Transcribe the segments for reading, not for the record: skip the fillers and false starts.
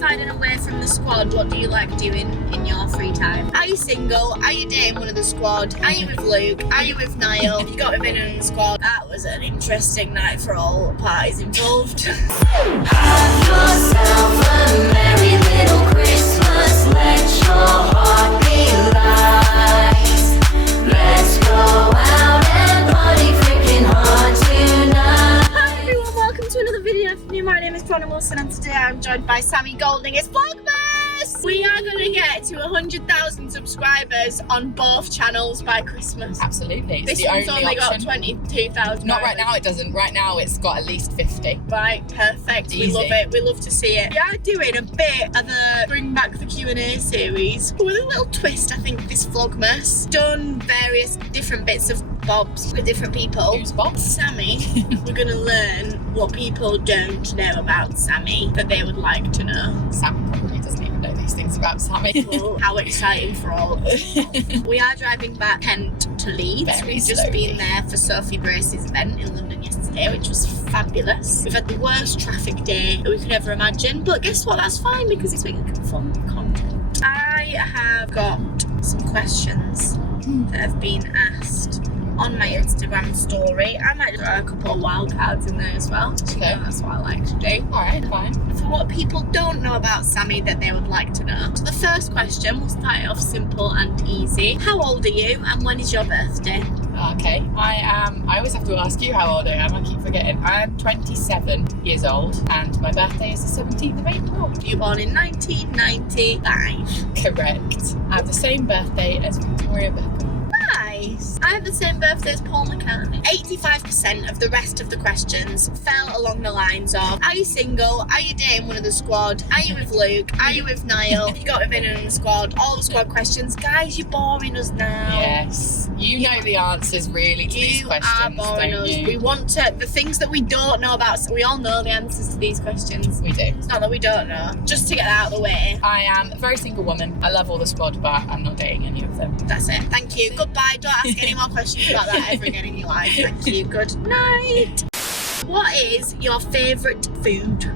outside and away from the squad, what do you like doing in your free time? Are you single? Are you dating one of the squad? Are you with Luke? Are you with Niall? You got women in the squad. That was an interesting night for all parties involved. Have yourself a merry little Christmas. Let your heart be light. Let's go out and party freaking hard tonight. Hi everyone, welcome to another video from me. My name is Joanna and today I'm joined by Sammie Golding. It's Vlogmas! We are going to get to 100,000 subscribers on both channels by Christmas. Absolutely. This one's only got 22,000. Not right now, it doesn't. Right now, it's got at least 50. Right, perfect. Easy. We love it. We love to see it. We are doing a bit of the Bring Back the Q&A series with a little twist, I think, this Vlogmas. Done various different bits of bobs with different people. Who's Bob? Sammie. We're going to learn what people don't know about Sammie that they would like to know. Sam probably doesn't even know these things about Sammie. Well, how exciting for all of us. We are driving back Kent to Leeds. Very We've just slowly. been there for Sophie Brace's event in London yesterday, which was fabulous. We've had the worst traffic day that we could ever imagine, but guess what? That's fine because it's been fun content. I have got some questions that have been asked on my Instagram story. I might throw a couple of wild cards in there as well. Okay. You know, that's what I like to do. Alright, fine. For what people don't know about Sammie that they would like to know. So the first question, we'll start it off simple and easy. How old are you and when is your birthday? Okay. I always have to ask you how old I am. I keep forgetting. I'm 27 years old and my birthday is the 17th of April. You were born in 1995. Correct. I have the same birthday as Victoria Beckham. Nice. I have the same birthday as Paul McCartney. 85% of the rest of the questions fell along the lines of: are you single? Are you dating one of the squad? Are you with Luke? Are you with Niall? You got women in the squad. All the squad questions. Guys, you're boring us now. Yes. You know the answers really to these You questions, are boring don't us. you? We want to, the things that we don't know about, we all know the answers to these questions. We do. It's not that we don't know, just to get that out of the way. I am a very single woman. I love all the squad, but I'm not dating any of them. That's it. Thank you. Goodbye. Don't ask any more questions about that ever again in your life. Thank you. Good night. What is your favourite food?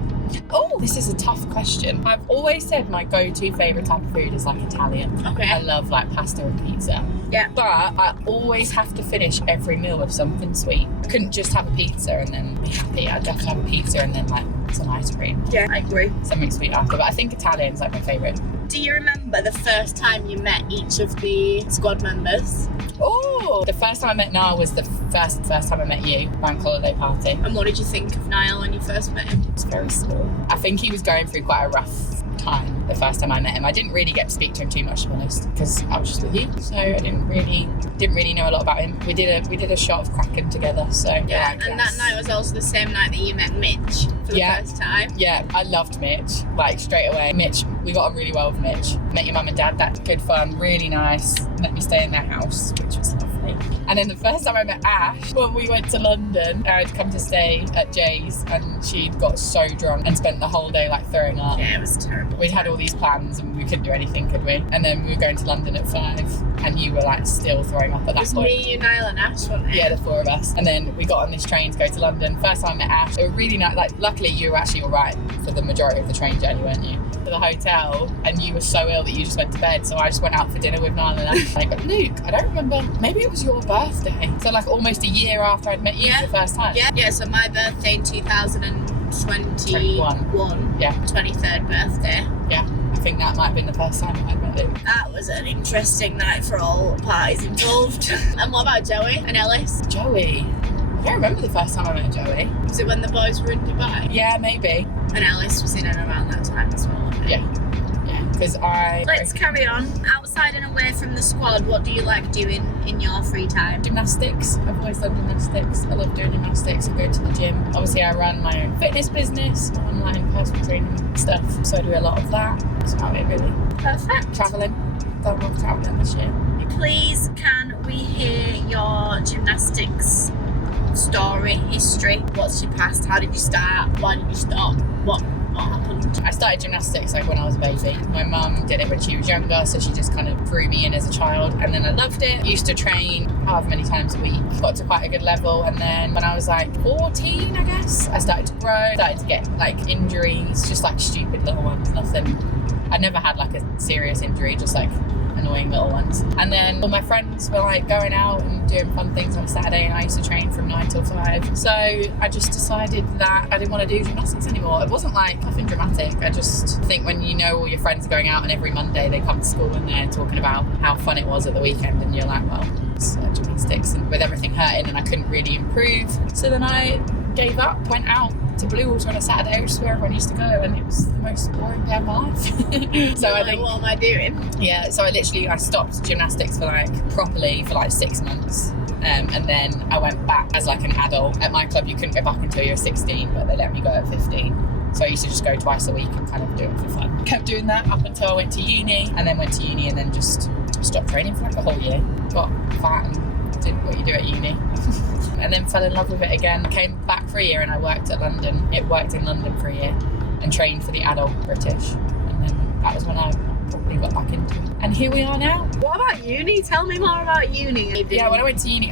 Oh, this is a tough question. I've always said my go-to favourite type of food is like Italian. Okay. I love like pasta and pizza. Yeah. But I always have to finish every meal with something sweet. I couldn't just have a pizza and then be happy. I'd have to have a pizza and then like some ice cream. Yeah, I agree. Something sweet after. But I think Italian's like my favourite. Do you remember the first time you met each of the squad members? Oh, the first time I met Niall was the first time I met you, bank holiday party. And what did you think of Niall when you first met him? It's very small. I think he was going through quite a rough time the first time I met him. I didn't really get to speak to him too much, to be honest, because I was just with you, so I didn't really know a lot about him. We did a shot of Kraken together, so Yeah, and that night was also the same night that you met Mitch for the first time. Yeah, I loved Mitch, like straight away. Mitch, we got on really well with Mitch. Met your mum and dad, that's good fun, really nice. Let me stay in their house, which was lovely. And then the first time I met Ash, when we went to London, I'd come to stay at Jay's and she got so drunk and spent the whole day like throwing up. Yeah, it was terrible. We'd had all these plans and we couldn't do anything, could we? And then we were going to London at 5 and you were like still throwing up at It that was point. me, you, Niall and Ash, wasn't it? Yeah, the four of us. And then we got on this train to go to London. First time I met Ash. They were really nice. Like, luckily you were actually all right for the majority of the train journey, weren't you? To the hotel, and you were so ill that you just went to bed. So I just went out for dinner with Niall and Ash. Like, but Luke, I don't remember. Maybe it was your birthday. So like almost a year after I'd met you for the first time. Yeah, so my birthday in 2021. Yeah. 23rd birthday. Yeah. I think that might have been the first time I'd met Luke. That was an interesting night for all parties involved. And what about Joey and Ellis? Joey. I don't remember the first time I met Joey. Was it when the boys were in Dubai? Yeah, maybe. And Ellis was in and around that time as well. wasn't it? Yeah. Yeah. Because Let's carry on. Outside and away from the squad, what do you like doing in your free time? Gymnastics. I've always done gymnastics. I love doing gymnastics. I go to the gym. Obviously, I run my own fitness business, online personal training stuff. So I do a lot of that. That's about it, really. Perfect. Travelling. Done a lot of travelling this year. Please, can we hear your gymnastics story, history? What's your past? How did you start? Why did you stop? What happened? I started gymnastics like when I was a baby. My mum did it when she was younger, so she just kind of threw me in as a child, and then I loved it. Used to train however many times a week. Got to quite a good level, and then when I was like 14, I guess, I started to grow, started to get like injuries, just like stupid little ones, nothing. I never had like a serious injury, just like annoying little ones. And then all my friends were like going out and doing fun things on a Saturday, and I used to train from 9 till 5. So I just decided that I didn't want to do gymnastics anymore. It wasn't like nothing dramatic. I just think when you know all your friends are going out and every Monday they come to school and they're talking about how fun it was at the weekend, and you're like, well, it's gymnastics, and with everything hurting and I couldn't really improve. So then I gave up, went out to Blue Water on a Saturday, which is where everyone used to go, and it was the most boring day of my life. So I think, what am I doing? Yeah, so I stopped gymnastics for like properly for like 6 months. And then I went back as like an adult. At my club you couldn't go back until you were 16, but they let me go at 15. So I used to just go twice a week and kind of do it for fun. Kept doing that up until I went to uni, and then just stopped training for like a whole year. Got fat and did what you do at uni. And then fell in love with it again. Came back for a year and I worked at London. It worked in London for a year and trained for the adult British. And then that was when I probably got back into it. And here we are now. What about uni? Tell me more about uni. Yeah, when I went to uni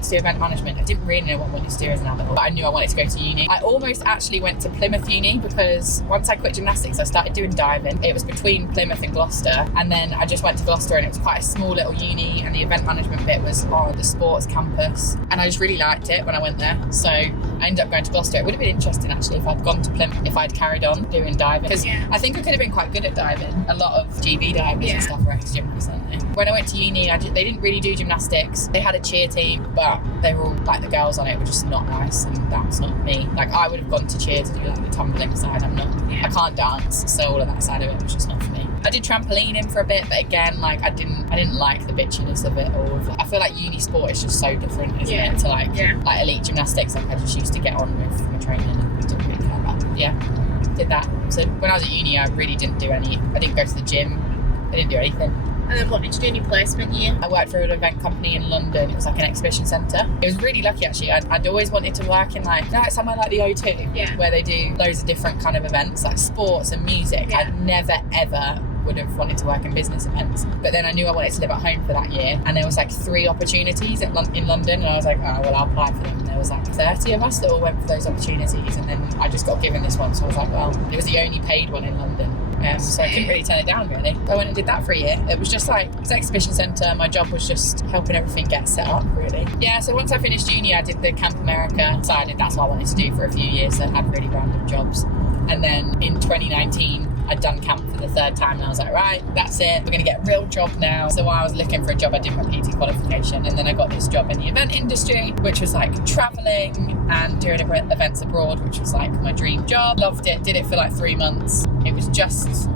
to do event management. I didn't really know what I wanted to do as an adult, but I knew I wanted to go to uni. I almost actually went to Plymouth Uni, because once I quit gymnastics, I started doing diving. It was between Plymouth and Gloucester, and then I just went to Gloucester, and it was quite a small little uni, and the event management bit was on the sports campus, and I just really liked it when I went there. So I ended up going to Gloucester. It would have been interesting actually if I'd gone to Plymouth, if I'd carried on doing diving, because I think I could have been quite good at diving. A lot of GB divers and stuff are ex-gymnasts, aren't they? When I went to uni, they didn't really do gymnastics. They had a cheer team, but they were all like, the girls on it were just not nice, and that's not me. Like, I would have gone to cheer to do like the tumbling side. I can't dance, so all of that side of it was just not for me. I did trampolining for a bit, but again, like I didn't like the bitchiness of it all. I feel like uni sport is just so different, isn't it, to like elite gymnastics. Like, I just used to get on with my training and didn't really care about it. Yeah, did that. So when I was at uni, I really didn't do any. I didn't go to the gym. I didn't do anything. And then what did you do in your placement year? I worked for an event company in London. It was like an exhibition centre. It was really lucky actually. I'd always wanted to work in like somewhere like the O2, where they do loads of different kind of events, like sports and music. I'd never ever would have wanted to work in business events, but then I knew I wanted to live at home for that year, and there was like 3 opportunities in London, and I was like, oh well, I'll apply for them. And there was like 30 of us that all went for those opportunities, and then I just got given this one, so I was like, well, it was the only paid one in London. So I couldn't really turn it down, really. I went and did that for a year. It was just like, it's an exhibition centre. My job was just helping everything get set up, really. Yeah, so once I finished uni, I did the Camp America. Decided that's what I wanted to do for a few years, so I had really random jobs. And then in 2019, I'd done camp for the 3rd time, and I was like, right, that's it. We're going to get a real job now. So while I was looking for a job, I did my PT qualification, and then I got this job in the event industry, which was like travelling and doing events abroad, which was like my dream job. Loved it. Did it for like 3 months. It was just,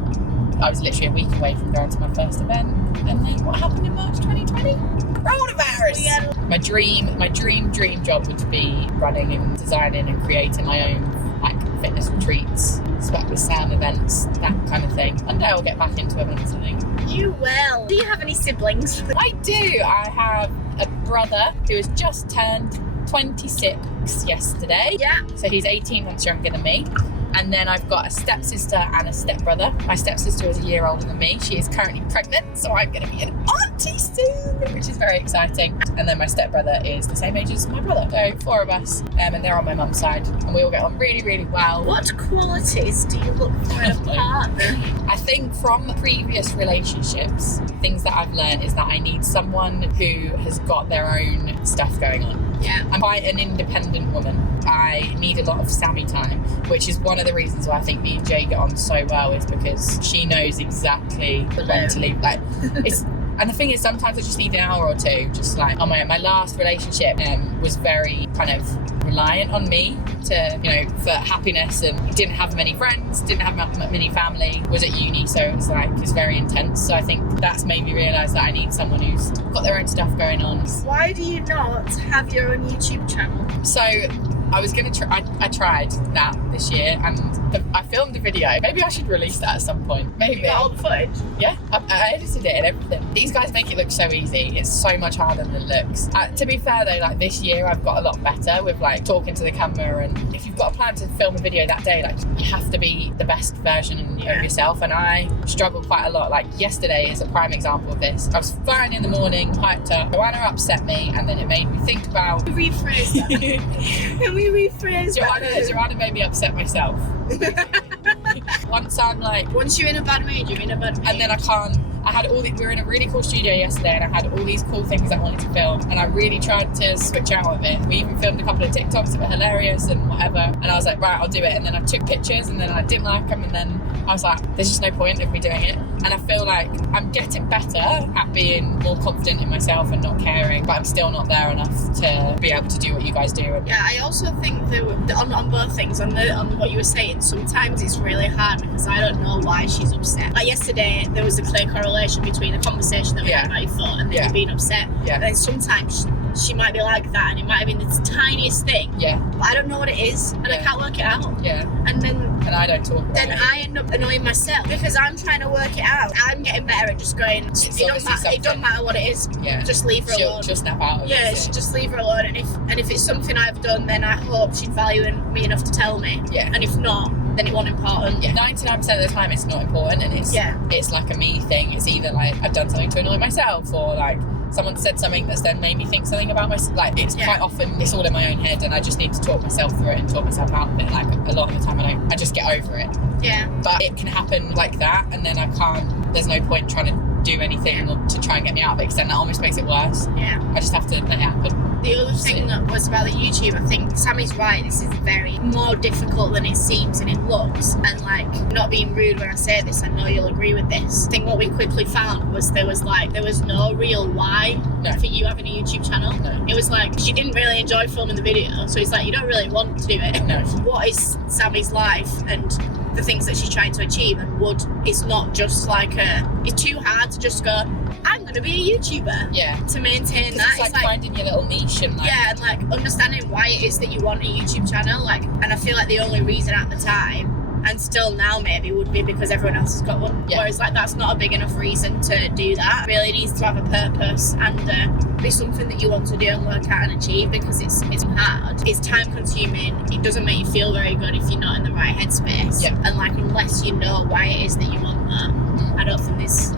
I was literally a week away from going to my first event. And then what happened in March 2020? Coronavirus! My dream job would be running and designing and creating my own like fitness retreats, sweat with Sam events, that kind of thing. One day I'll get back into events, I think. You will. Do you have any siblings? I do. I have a brother who has just turned 26 yesterday. Yeah. So he's 18 months younger than me. And then I've got a stepsister and a stepbrother. My stepsister is a year older than me. She is currently pregnant, so I'm going to be an auntie soon, which is very exciting. And then my stepbrother is the same age as my brother. So 4 of us, and they're on my mum's side. And we all get on really, really well. What qualities do you look for in a partner? I think from previous relationships, things that I've learned is that I need someone who has got their own stuff going on. Yeah. I'm quite an independent woman. I need a lot of Sammie time, which is one of the reasons why I think me and Jay get on so well, is because she knows exactly when to leave. Like, it's, and the thing is, sometimes I just need an hour or two. Just like, oh my last relationship was very kind of reliant on me to, you know, for happiness, and didn't have many friends, didn't have many family, was at uni, so it was like, it's very intense. So I think that's made me realise that I need someone who's got their own stuff going on. Why do you not have your own YouTube channel? So I was going to try, I tried that this year, and I filmed a video. Maybe I should release that at some point. Maybe. You got all the footage? Yeah, I edited it and everything. These guys make it look so easy. It's so much harder than it looks. To be fair though, like this year I've got a lot better with like talking to the camera, and if you've got a plan to film a video that day, like you have to be the best version of yourself, and I struggle quite a lot. Like yesterday is a prime example of this. I was fine in the morning, hyped up. Joanna upset me, and then it made me think about... Rephrase that. Can we rephrase that? Joanna made me upset myself. Once I'm like, Once you're in a bad mood, you're in a bad mood. and then I can't. I had we were in a really cool studio yesterday, and I had all these cool things I wanted to film, and I really tried to switch out of it. We even filmed a couple of TikToks that were hilarious and whatever, and I was like, right, I'll do it. And then I took pictures, and then I didn't like them, and then I was like, there's just no point of me doing it. And I feel like I'm getting better at being more confident in myself and not caring, but I'm still not there enough to be able to do what you guys do. Yeah, I also think that on both things, on what you were saying, sometimes it's really hard because I don't know why she's upset. Like yesterday, there was a clear correlation between the conversation that we had about your foot and then you being upset. Yeah. And then sometimes she might be like that, and it might have been the tiniest thing. Yeah. But I don't know what it is, and I can't work it out. Yeah. And I don't talk about then it. I end up annoying myself because I'm trying to work it out. I'm getting better at just going, it don't matter what it is. Yeah. Just leave her alone. She'll snap out of it. Yeah, just leave her alone. And if it's something I've done, then I hope she'd value me enough to tell me. Yeah. And if not, then it wasn't important. Yeah. 99% of the time it's not important, and it's like a me thing. It's either like I've done something to annoy myself, or like someone said something that's then made me think something about myself. Like it's quite often it's all in my own head, and I just need to talk myself through it and talk myself out of it. Like a lot of the time I just get over it. Yeah. But it can happen like that, and then I can't. There's no point trying to do anything or to try and get me out of it, because then that almost makes it worse. Yeah. I just have to let it happen. The other thing that was about the YouTube, I think Sammie's right, this is very more difficult than it seems and it looks. And like, not being rude when I say this, I know you'll agree with this. I think what we quickly found was there was no real why for you having a YouTube channel. No. It was like, because you didn't really enjoy filming the video, so it's like, you don't really want to do it. No. What is Sammie's life and the things that she's trying to achieve, and it's not just like it's too hard to just go, I'm going to be a YouTuber. Yeah. To maintain that. It's like finding your little niche and like... Yeah, and like understanding why it is that you want a YouTube channel. Like, and I feel like the only reason at the time, and still now maybe, would be because everyone else has got one. Yeah. Whereas like that's not a big enough reason to do that. It really needs to have a purpose and be something that you want to do and work out and achieve, because it's hard. It's time consuming. It doesn't make you feel very good if you're not in the right headspace. Yeah. And like, unless you know why it is that you want that, I don't think it's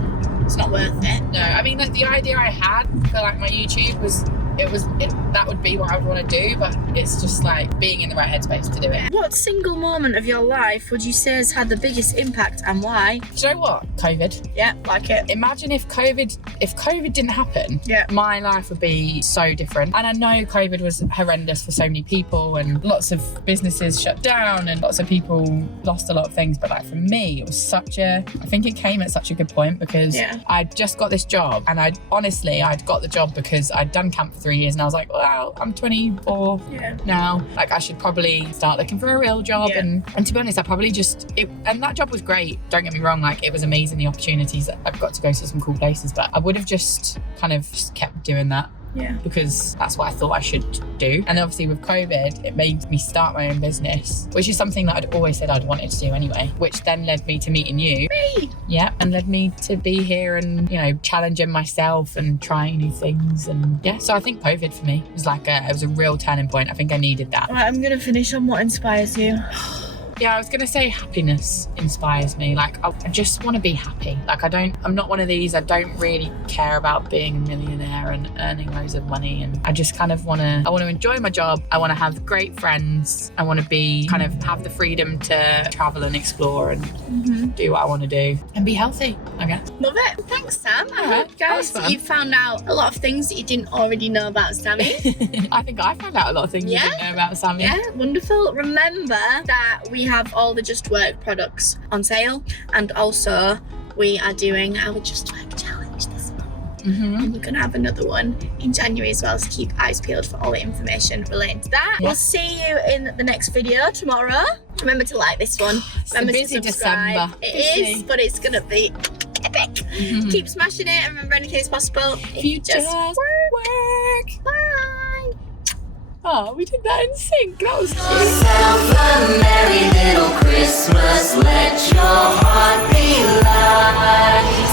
not worth it. No, I mean, like, the idea I had for like my YouTube was that would be what I would want to do, but it's just like being in the right headspace to do it. What single moment of your life would you say has had the biggest impact, and why? Do you know what? COVID. Yeah, like it. Imagine if COVID didn't happen, my life would be so different. And I know COVID was horrendous for so many people, and lots of businesses shut down and lots of people lost a lot of things. But like for me, it was I think it came at such a good point, because I'd just got this job, and I'd got the job because I'd done camp for 3 years, and I was like, wow, I'm 24 now. Like, I should probably start looking for a real job. And to be honest, I probably and that job was great. Don't get me wrong. Like, it was amazing, the opportunities. I've got to go to some cool places, but I would have just kind of kept doing that. Yeah. Because that's what I thought I should do. And obviously with COVID, it made me start my own business, which is something that I'd always said I'd wanted to do anyway, which then led me to meeting you. Me! Yeah, and led me to be here and, you know, challenging myself and trying new things. And yeah, so I think COVID for me was like it was a real turning point. I think I needed that. Right, I'm going to finish on what inspires you. Yeah, I was going to say happiness inspires me. Like, I just want to be happy. Like, I'm not one of these, I don't really care about being a millionaire and earning loads of money. And I just kind of I want to enjoy my job. I want to have great friends. I want to have the freedom to travel and explore and do what I want to do and be healthy, I guess. Love it. Thanks, Sam. I hope, guys, you found out a lot of things that you didn't already know about Sammie. I think I found out a lot of things you didn't know about Sammie. Yeah, wonderful. Remember that we have all the Just Work products on sale, and also we are doing our Just Work challenge this month. And we're going to have another one in January as well, so keep eyes peeled for all the information relating to that. We'll see you in the next video tomorrow. Remember to like this one. Remember a busy to subscribe. December. It is, but it's going to be epic. Keep smashing it, and remember, anything is possible if you just work. Bye. Oh, we did that in sync. That was cute. Yourself a merry little Christmas. Let your heart be light.